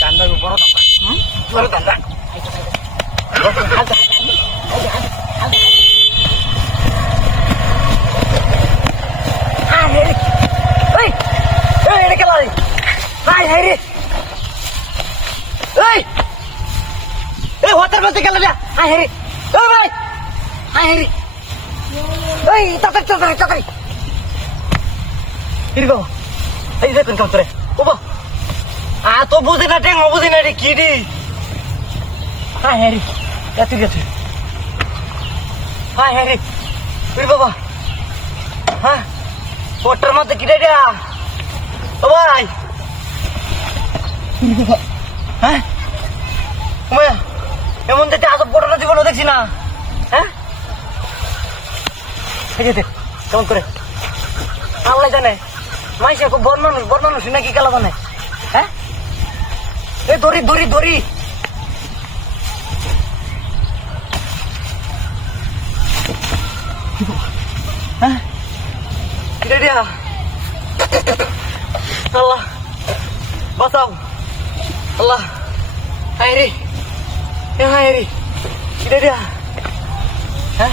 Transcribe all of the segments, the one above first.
Tanda boro tanda. Boro tanda. Hotel masih kalau dia. Akhiri. Oh, bye. Akhiri. Oi, tarik. Ini kau. Ayo saya kau tore. Oba. Ah, to buzi na deng, buzi na di kiri. Akhiri. Jatuh. Akhiri. Ini baba. Hah? Hotel mati kira dia. Oh, bye. Ini baba. Hah? Umaya. এমন দেখতে আসব বড়টা জীবনও দেখছি না হ্যাঁ এই যে কেমন করে আল্লাহ জানে মাইসে খুব বড় মানুষ নাকি কেলা জানে হ্যাঁ এই দড়ি হ্যাঁ কিরে দিয়া আল্লাহ বাঁচাও আল্লাহ আয় রে Hai, tidak dia. Hah?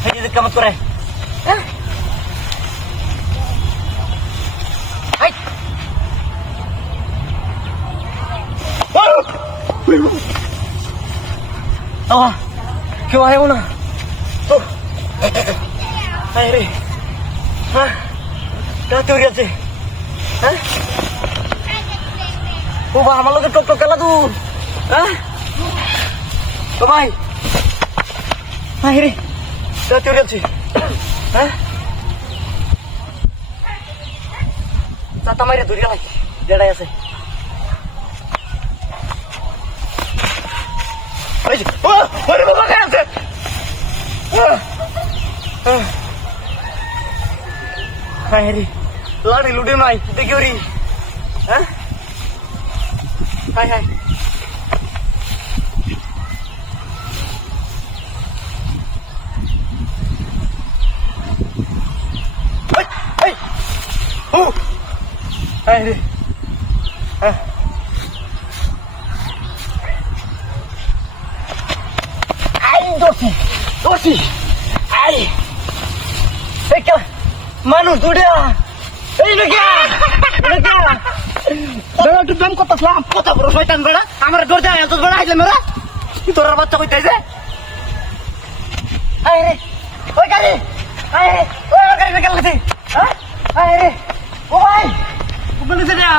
Hai, dia kamu kore. Hah? Hai. Oh, kau ayah mana? Tuh. Hai, re. Hah? Dah tu dia sih. Hah? Oh, bah, malu ke tok kalah tu. Hah? ভাই রে চলে যাচ্ছি হ্যাঁ চাতা মাইরে ধরিয়া লাগে যেটাই আছে রে লাড়ি লুটে নাই দেখি ওরি হ্যাঁ high Ayo, dosi, ayo, sekarang mana sudah? Ini क्या? Bela tu dalam kota Islam, kota berosaitan bela, amar dorja yang tu bela itu merah, itu orang baca kau tahu je? Ayo, oi kali, ayo, oi kali nak lagi, hah? Ayo, oi, kau beli saja.